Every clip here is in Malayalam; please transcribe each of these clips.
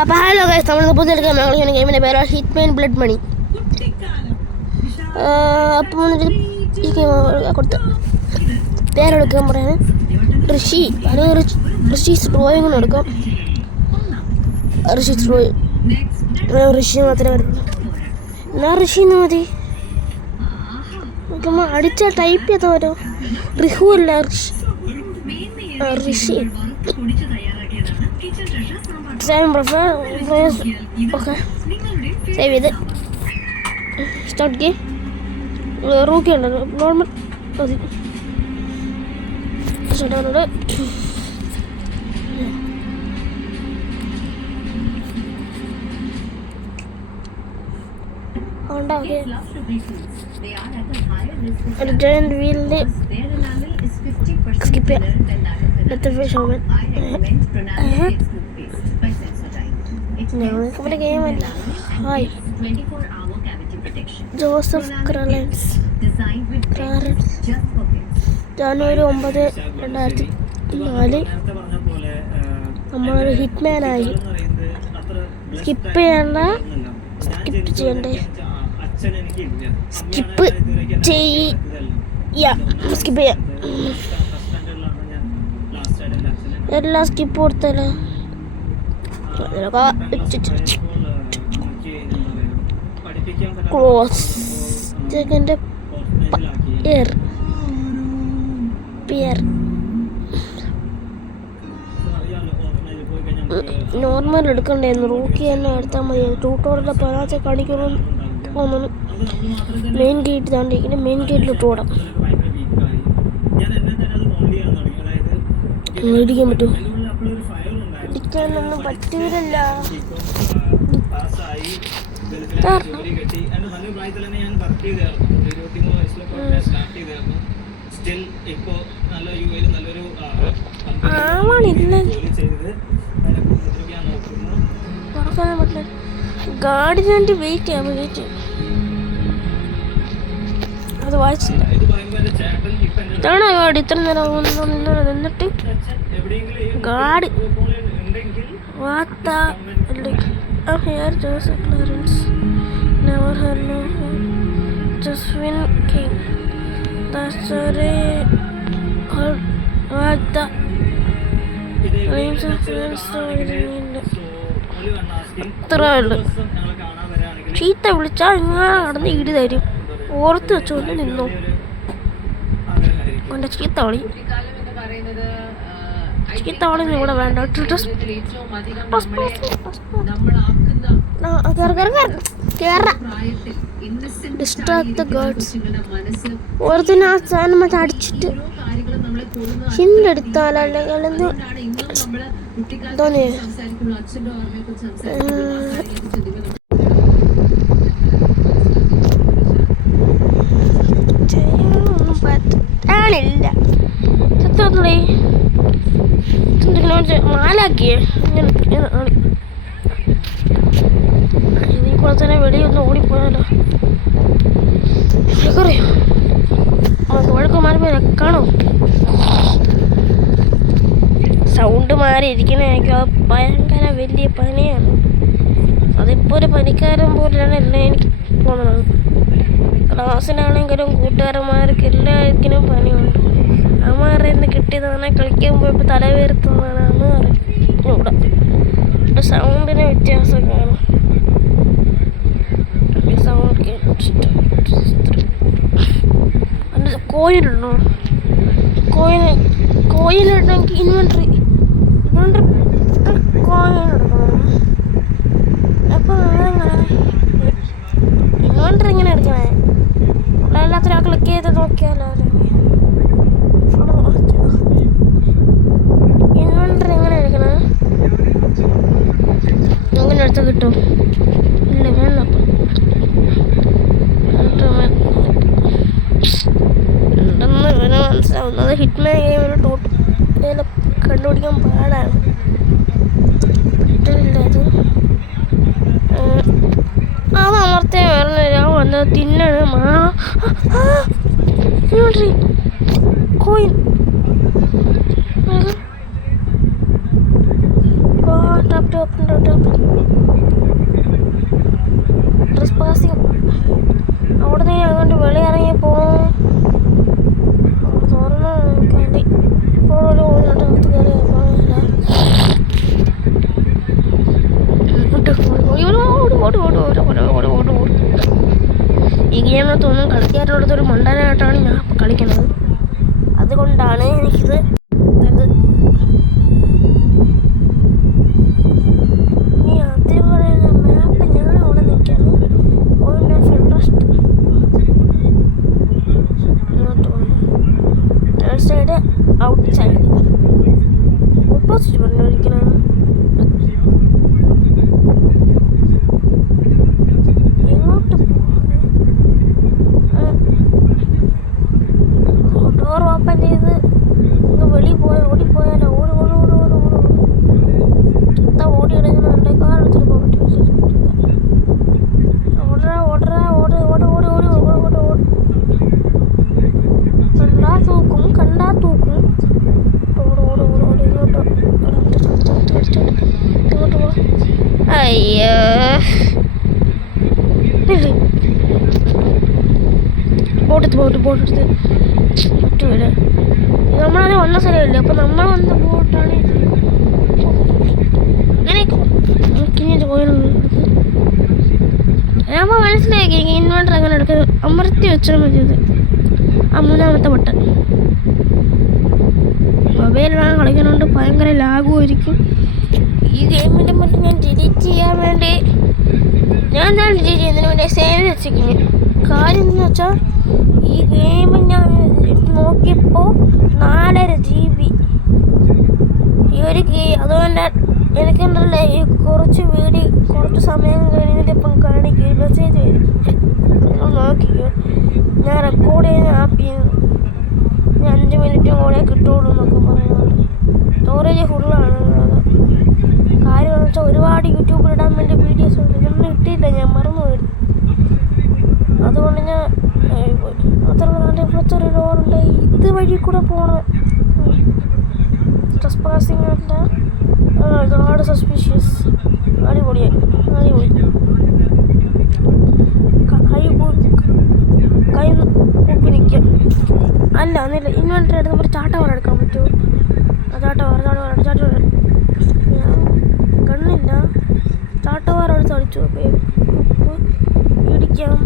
അപ്പോൾ ഹലോ ഗൈസ്, നമ്മൾ പുതിയൊരു ഗെയിം കളിക്കുന്ന ഗെയിമിൻ്റെ പേര് ഹിറ്റ്മാൻ ബ്ലഡ് മണി. അപ്പോൾ വന്നിട്ട് ഈ ഗെയിം കൊടുത്ത് പേരെടുക്കാൻ പറയുന്നത് ഋഷി, അല്ലെങ്കിൽ ഋഷീസ് ഡ്രോയിങ് കൊണ്ട് എടുക്കാം. ഋഷീസ് ഡ്രോയിങ്, ഋഷി മാത്രമേ വരുള്ളൂ. എന്നാ ഋഷിന്ന് മതി. നമ്മൾ അടിച്ചാൽ ടൈപ്പ് ചെയ്താൽ വരും. റിഹു അല്ല, ഋഷി. ഓക്കെ, സേവ് ചെയ്ത് സ്റ്റാർട്ട് ഗെയിം. റൂക്കി ഉണ്ടല്ലോ, നോർമൽ മതി. Start giant wheel skip it. Let the fish open. ഞങ്ങൾക്ക് ഇവിടെ ഗെയിം അല്ല. ഹായ്, ജോസഫ് ക്രാലൻസ്, ജനുവരി 9, 2004 നമ്മളൊരു ഹിറ്റ്മാനായി. സ്കിപ്പ് ചെയ്യണ്ട, സ്കിപ്പ് ചെയ്യണ്ടേ, സ്കിപ്പ് ചെയ്യാം, സ്കിപ്പ് ചെയ്യാം. എല്ലാം സ്കിപ്പ് കൊടുത്തല്ലോ. ക്ലോസ് സെക്കൻഡ് പിയർ നോർമൽ എടുക്കണ്ടായിരുന്നു. റൂക്കി തന്നെ എടുത്താൽ മതി. ട്യൂട്ടോറിയലിലെ പരാജയം കാണിക്കണമെന്ന് തോന്നുന്നു. മെയിൻ ഗേറ്റ് താണ്ടിരിക്കുന്നത്, മെയിൻ ഗേറ്റിലിട്ട് ഓടാം. ഇടിക്കാൻ പറ്റുമോ? ഇടിക്കാനൊന്നും പറ്റൂലല്ല. ഗാർഡിന് വേണ്ടി വെയിറ്റ് ചെയ്യാം. അത് വായിച്ചില്ല. ഇതാണ് ഗാർഡ്. ഇത്ര നേരം നിന്നിട്ട് guard here Joseph Clarence never heard no Josephine King. That's what the names of friends story. അത്രയുള്ളു. ചീത്ത വിളിച്ചാൽ ഇങ്ങനെ നടന്ന് ഇടി തരും. ഓർത്ത് വെച്ചോണ്ട് നിന്നു. അവൻ്റെ ചീത്തവളി ഇവിടെ വേണ്ട. ഓരോത്തിന് ആ സാധനം മറ്റേ അടിച്ചിട്ട് ഹിന്ദെടുത്താലല്ലേ തോന്നിയേ. ചെയ്യാനൊന്നും പറ്റാനില്ല. സത്യമല്ലേ, മാലാക്കിയേ ഇതിൽ കൂടെ തന്നെ വെളിയൊന്ന് ഓടിപ്പോയാലോ. അറിയോ വഴക്കുമാരി കാണോ? സൗണ്ട് മാറിയിരിക്കണ എനിക്ക് ഭയങ്കര വലിയ പനിയാണ്. അതിപ്പോൾ ഒരു പനിക്കാരൻ പോലെയാണ് എല്ലാം എനിക്ക് തോന്നുന്നത്. ക്ലാസ്സിലാണെങ്കിലും കൂട്ടുകാരന്മാർക്ക് എല്ലാവർക്കും പനിയുണ്ട്. അമ്മമാരുടെ നിന്ന് കിട്ടിയതാണ്. കളിക്കാൻ പോയപ്പോൾ തലവേർത്തുന്നതാണെന്ന് അറിഞ്ഞൂടാ. സൗണ്ടിന് വ്യത്യാസം കാണും. സൗണ്ട് കോയിനുണ്ടോ? കോയിനുണ്ടെങ്കിൽ ഇൻവെൻട്രി കോയിൻ എടുക്കണം. അപ്പോൾ ഇൻവെൻട്രി എങ്ങനെ എടുക്കണേ? എല്ലാത്തിനും ക്ലിക്ക് ചെയ്ത് നോക്കിയാലോ. ഇൻവെൻട്രി എങ്ങനെ എടുക്കണേ? അങ്ങനെ എടുത്താൽ കിട്ടും. ഇല്ല, വേണം. ഉണ്ടെന്ന് ഇവനെ മനസ്സിലാവുന്നത്. ഹിറ്റ്മാൻ ഗെയിമിന് ടോട്ടൽ കണ്ടുപിടിക്കാൻ പാടാണ്. പറ്റില്ല. അത് അമർത്തേ വേറെ ഞാൻ വന്നത് തിന്നാണ്. കോയിൻ ടാപ്പ് ഡ്രസ് പാസിങ് അവിടെ നിന്ന് അങ്ങോട്ട് വെളിയിറങ്ങി പോകും. തുറന്ന് നോക്കാണ്ട് ഇപ്പോൾ അകത്ത് കയറി ഈ ഗെയിമിനകത്തൊന്നും കളിക്കാറുള്ളതൊരു മണ്ടനായിട്ടാണ് ഞാൻ കളിക്കുന്നത്. അതുകൊണ്ടാണ് എനിക്കിത് ഈ അതിൽ പറയുന്ന മാപ്പ് ഞാൻ അവിടെ നിൽക്കാണ്. പോയിന്റ് ഓഫ് ഇൻട്രസ്റ്റ് ഇങ്ങോട്ട് പോകുന്നു. സൈഡ് ഔട്ട് സൈഡ് ഓപ്പോസിറ്റ് പറഞ്ഞിരിക്കണതാണ്. ഡോർ ഓപ്പൺ ചെയ്ത് വെളിയിൽ ഓടിപ്പോയാലോ ഓടി കിടക്കുന്നുണ്ട്. കാർ എടുത്തിട്ട് പോകാൻ കണ്ടാ തൂക്കും. ഇങ്ങോട്ട് പോ. അയ്യോ ബോട്ടെടുത്ത് പറ്റൂല. നമ്മളത് വന്ന സ്ഥലമില്ല. അപ്പം നമ്മൾ വന്ന ബോട്ടാണ് അങ്ങനെയൊക്കെ നമുക്കിനി പോയത്. ഞാൻ മനസ്സിലാക്കി ഇൻവെർട്ടർ അങ്ങനെ എടുക്കുന്നത് അമർത്തി വെച്ചാൽ മതിയത്. ആ മൂന്നാമത്തെ ബട്ടൺ മൊബൈലിലാണ് കളിക്കുന്നുണ്ട്. ഭയങ്കര ലാഗുമായിരിക്കും ഈ ഗെയിമിൻ്റെ. മറ്റും ഞാൻ ഡിലീറ്റ് ചെയ്യാൻ വേണ്ടി ഞാൻ ഡിലീറ്റ് ചെയ്യുന്നതിന് വേണ്ടി സേവ് വെച്ചിരിക്കുന്നു. കാര്യം എന്ന് വെച്ചാൽ ഈ ഗെയിം ഞാൻ നോക്കിയപ്പോൾ 4.5 GB ഈ ഒരു അതുകൊണ്ട് എനിക്കുണ്ടല്ലേ ഈ കുറച്ച് സമയം കഴിഞ്ഞിട്ട് ഇപ്പം കാണിക്കുക മെസ്സേജ് വരും. നിങ്ങൾ നോക്കിക്കോ. ഞാൻ റെക്കോർഡ് ചെയ്യുന്ന ആപ്പ് ചെയ്യുന്നത് 5 മിനിറ്റും കൂടെ കിട്ടുള്ളൂ എന്നൊക്കെ പറയുന്നുണ്ട്. സ്റ്റോറേജ് ഫുള്ളാണ്. കാര്യം എന്ന് വെച്ചാൽ ഒരുപാട് യൂട്യൂബിൽ ഇടാൻ വേണ്ടി വീഡിയോസ് ഉണ്ട്. ഇതൊന്നും ഇട്ടില്ല, ഞാൻ മറന്നുപോയി. അതുകൊണ്ട് ഞാൻ മാത്രമല്ല ഇപ്പോഴത്തെ ഒരു റോഡുണ്ട് ഇത് വഴി കൂടെ പോകണം. ട്രസ് പാസിങ് അല്ല, ഗാർഡ് സസ്പീഷ്യസ്. അടിപൊളി കൈ ഒപ്പി നിൽക്കാം. അല്ല ഒന്നുമില്ല. ഇൻവെർട്ടർ എടുത്ത് നമുക്ക് ചാട്ടവാറ എടുക്കാൻ പറ്റുമോ? ചാട്ടവാറ ഞാൻ കണ്ണില്ല. ചാട്ടവാറ എടുത്ത് അടിച്ചു ഇടിക്കാം.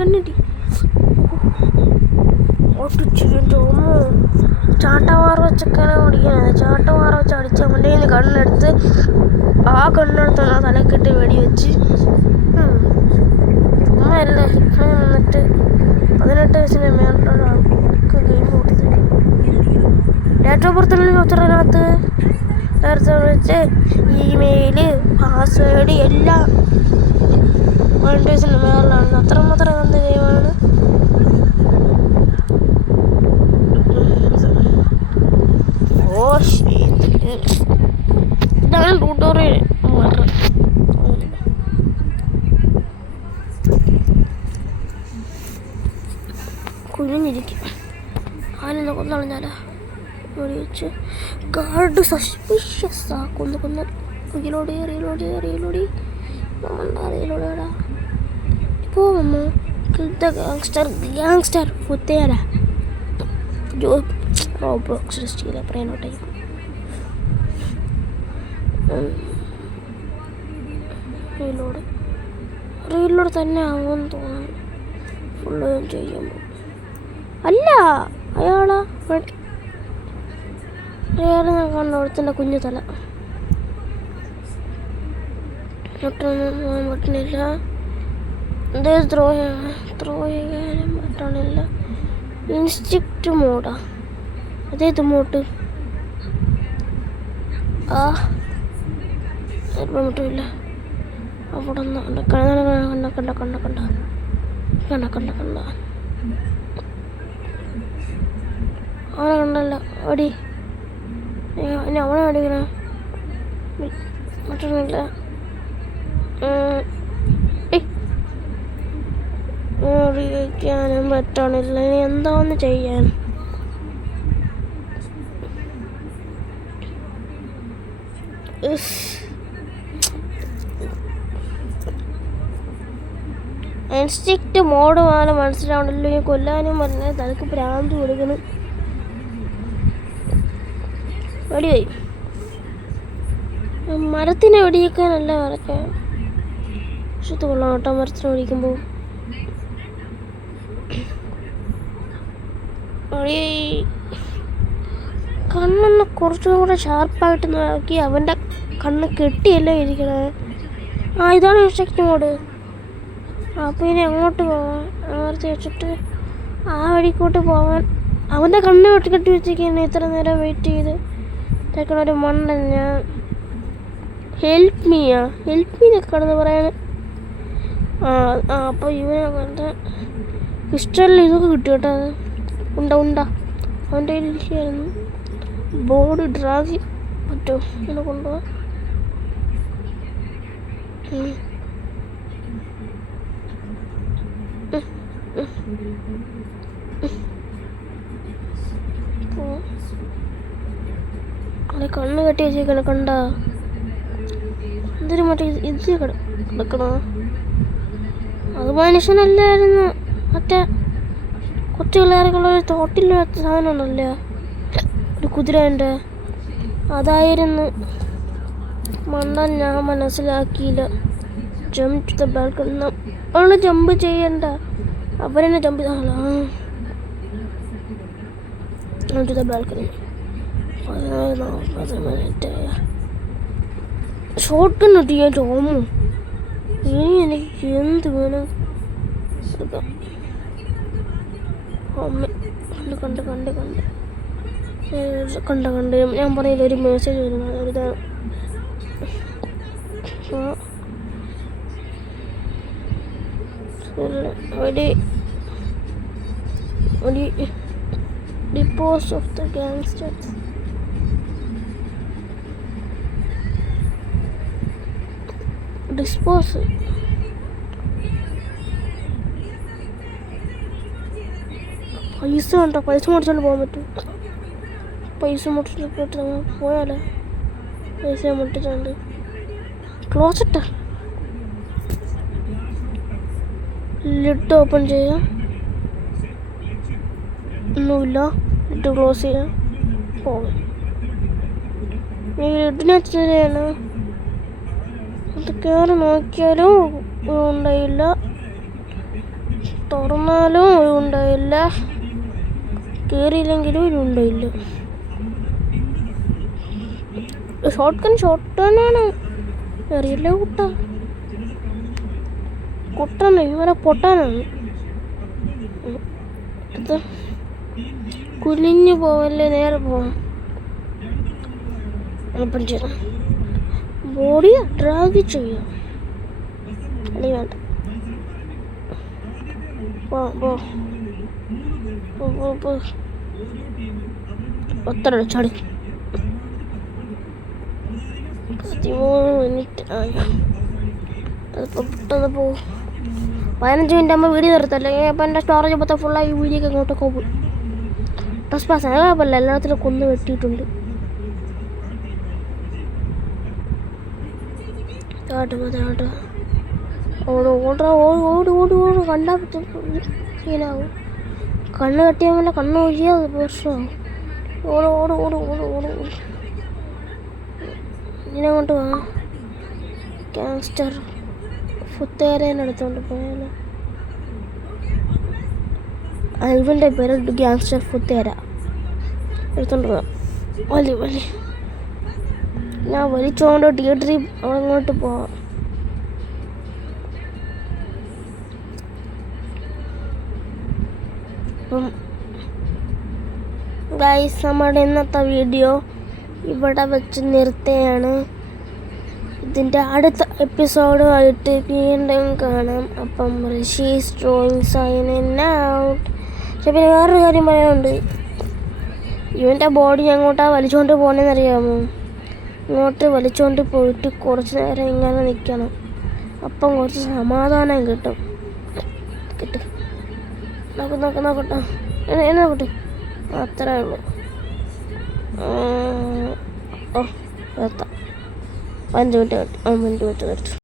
കണ്ണിട്ടി ഒട്ടിച്ചിട്ടോ. ചാട്ടവാറ വെച്ചൊക്കെയാണ് ഓടിക്കുന്നത്. ചാട്ടവാറ വെച്ച് അടിച്ച അവൻ്റെ കയ്യിൽ നിന്ന് കണ്ണെടുത്ത് ആ കണ്ണെടുത്ത് തലക്കെട്ട് വെടി വെച്ച് അമ്മയല്ലേ നിന്നിട്ട് 18 വയസ്സിന് മേലുള്ള ആൾക്ക് ഗെയിം കൊടുത്ത് ഡേറ്റ് ഓഫ് ബർത്ത് ഉത്തരവിനകത്ത് വെച്ച് ഇമെയില് പാസ്വേഡ് എല്ലാം 18 വയസ്സിന് മേളിലാണ്. അത്രമാത്രം എന്ത് ഗെയിമാണ്. ഇതാണ് ട്യൂട്ടോറിയൽ. കുഞ്ഞിരിക്കും. ആനൊന്ന് കൊന്നളഞ്ഞാലാ വെടി വെച്ച് ഗാർഡ് സസ്പീഷ്യസാ. കൊന്ന് റീലോടി നമ്മളുടെ പോവുന്നു. Gangster ഫുത്തേരാ Roblox സ്റ്റീലെ പറയാനോട്ടെ. റീലോട് തന്നെ ആവുമെന്ന് തോന്നുന്നു. ഫുള്ള് ചെയ്യുമ്പോൾ അല്ല അയാളാ ഞാൻ കണ്ടോടത്തിൻ്റെ കുഞ്ഞു തല ഒട്ടൊന്നും പോകാൻ പറ്റുന്നില്ല. ഇത് ത്രോ ചെയ്യാനും പറ്റണില്ല. ഇൻസ്റ്റിക്റ്റ് മോഡാ അതേത് മോട്ട് പറ്റില്ല. അവിടെ നിന്ന് കണ്ട അവനെ കണ്ടല്ലോ. അടി ഇനി അവനെ അടിക്കണ പറ്റണില്ല. ഓടിക്കാനും പറ്റണില്ല. ഇനി എന്താന്ന് ചെയ്യാൻ? ഇൻസ്റ്റിക്റ്റ് മോഡ് പോലെ മനസ്സിലാവണ്ടല്ലോ. ഈ കൊല്ലാനും പറഞ്ഞാൽ തലക്ക് ഭ്രാന്ത് കൊടുക്കണം. വെടിയായി മരത്തിനെ വെടിയേക്കാനല്ല വരയ്ക്കാൻ. പക്ഷെ കൊള്ളാം കേട്ടോ മരത്തിനെ വെടിക്കുമ്പോൾ. കണ്ണൊന്ന് കുറച്ചും കൂടെ ഷാർപ്പായിട്ട് നോക്കി. അവൻ്റെ കണ്ണ് കെട്ടിയല്ലേ ഇരിക്കണേ. ഇതാണ് ഇൻസ്ട്രക്റ്റ് മോഡ്. അപ്പോൾ ഇനി എങ്ങോട്ട് പോവാൻ അമർത്തി വെച്ചിട്ട് ആ വഴിക്കോട്ട് പോവാൻ. അവൻ്റെ കണ്ണ് കെട്ടി വെച്ചിരിക്കുകയാണ്. ഇത്ര നേരം വെയിറ്റ് ചെയ്ത് ഒരു മണ്ണൻ ഞാൻ. ഹെൽപ്പ് മീനൊക്കെ കടന്ന് പറയാൻ. അപ്പോൾ ഇവനെ എൻ്റെ പിസ്റ്റളിൽ ഇതൊക്കെ കിട്ടും കേട്ടോ. ഉണ്ട അവൻ്റെ കയ്യിൽ ഇരിക്കുകയായിരുന്നു. ബോർഡ് ഡ്രാഗ് പറ്റുമോ ഇങ്ങനെ കൊണ്ടുപോകാൻ? അവിടെ കണ്ണ് കെട്ടി വെച്ചേക്കണ കണ്ട. എന്തൊരു മറ്റേ ഇത് കിടക്കണോ? അത് മനുഷ്യനല്ലായിരുന്നു. മറ്റേ കൊച്ചു പിള്ളേർക്കുള്ള ഒരു തോട്ടിൽ വെച്ച സാധനം ഉണ്ടല്ലോ, ഒരു കുതിരേൻ്റെ. അതായിരുന്നു. മണ്ണൻ ഞാൻ മനസ്സിലാക്കിയില്ല. Jump to the balcony. അവള് ജമ്പ് ചെയ്യണ്ട, അവരെന്നെ jump to the balcony. 40 minute short കൺ കിട്ടിയ ടോമു. ഇനി എനിക്ക് എന്ത് വേണം എടുക്കാം. അമ്മ കണ്ട് ഞാൻ പറയില്ല, ഒരു മെസ്സേജ് വരുന്നത് ഒരു depots of the gangsters. Dispose. പൈസ ഉണ്ടോ? പൈസ മുടിച്ചോണ്ട് പോകാൻ പറ്റും. പൈസ മുടിച്ചിട്ട് പോയിട്ട് നമ്മൾ പോയാലോ? പൈസ മുട്ടിട്ടുണ്ട്. ക്ലോസറ്റാ. ലിഡ് ഓപ്പൺ ചെയ്യാം. ഒന്നുമില്ല. ലിഡ് ക്ലോസ് ചെയ്യാം. പോകാം. ഈ ലിഡിനെത്തിയാണ്. അത് കയറി നോക്കിയാലും ഉണ്ടായില്ല, തുറന്നാലും ഉണ്ടായില്ല, കയറിയില്ലെങ്കിലും ഉണ്ടായില്ല. ഷോർട്ട് ഗണ്ണാണ്. അറിയില്ല കുട്ടാണ് ഇവരെ പൊട്ടാനാണ്. കുനിഞ്ഞു പോവല്ലേ, നേരെ പോവാം. ഓപ്പൺ ചെയ്യാം. ബോഡി ഡ്രാഗ് ചെയ്യാം. അല്ലെ വേണ്ട. അത്ര ചാടി. 13 മിനിറ്റ് ആയോ? അതിപ്പോൾ പെട്ടെന്ന് പോകും. 15 മിനിറ്റ് ആകുമ്പോൾ വീഡിയോ നിർത്തല്ലേ. അപ്പം എൻ്റെ സ്റ്റോറേജ് മൊത്തം ഫുള്ളായി. വീഡിയോ ഒക്കെ അങ്ങോട്ടൊക്കെ പോകും. ഡ്രസ് പാസ് കുഴപ്പമില്ല, എല്ലാത്തിലും കൊന്ന് വെട്ടിയിട്ടുണ്ട്. ഓട് കണ്ടാൽ പറ്റും. സീനാവും. കണ്ണ് കെട്ടിയാൽ കണ്ണ് ഒഴിയാൽ പ്രശ്നമാവും. ഓട് ഇതിനങ്ങോട്ട് വാ. ഗാങ്സ്റ്റർ ഫുത്തേരേനെ എടുത്തോണ്ട് പോയാലോ? ഇവൻ്റെ പേര് ഗാങ്സ്റ്റർ ഫുത്തേര. എടുത്തോണ്ട് പോവാം. വലി ഞാൻ വലിച്ചോണ്ട് തിയേറ്ററിൽ അങ്ങോട്ട് പോവാം. അപ്പം ഗൈസ്, നമ്മുടെ ഇന്നത്തെ വീഡിയോ ഇവിടെ വെച്ച് നിർത്തുകയാണ്. ഇതിൻ്റെ അടുത്ത എപ്പിസോഡുമായിട്ട് വീണ്ടും കാണാം. അപ്പം ഋഷീസ് ഡ്രോയിങ് സൈനിങ് ഔട്ട്. പക്ഷെ പിന്നെ വേറൊരു കാര്യം പറയാനുണ്ട്. ഇവൻ്റെ ബോഡി അങ്ങോട്ടാണ് വലിച്ചുകൊണ്ട് പോകണമെന്നറിയാമോ? ഇങ്ങോട്ട് വലിച്ചുകൊണ്ട് പോയിട്ട് കുറച്ച് നേരം ഇങ്ങനെ നിൽക്കണം. അപ്പം കുറച്ച് സമാധാനം കിട്ടും. നോക്കട്ടെ. നോക്കട്ടെ. അത്രേ ഉള്ളൂ. എത്താം. 5 മിനിറ്റ് നിർത്തും.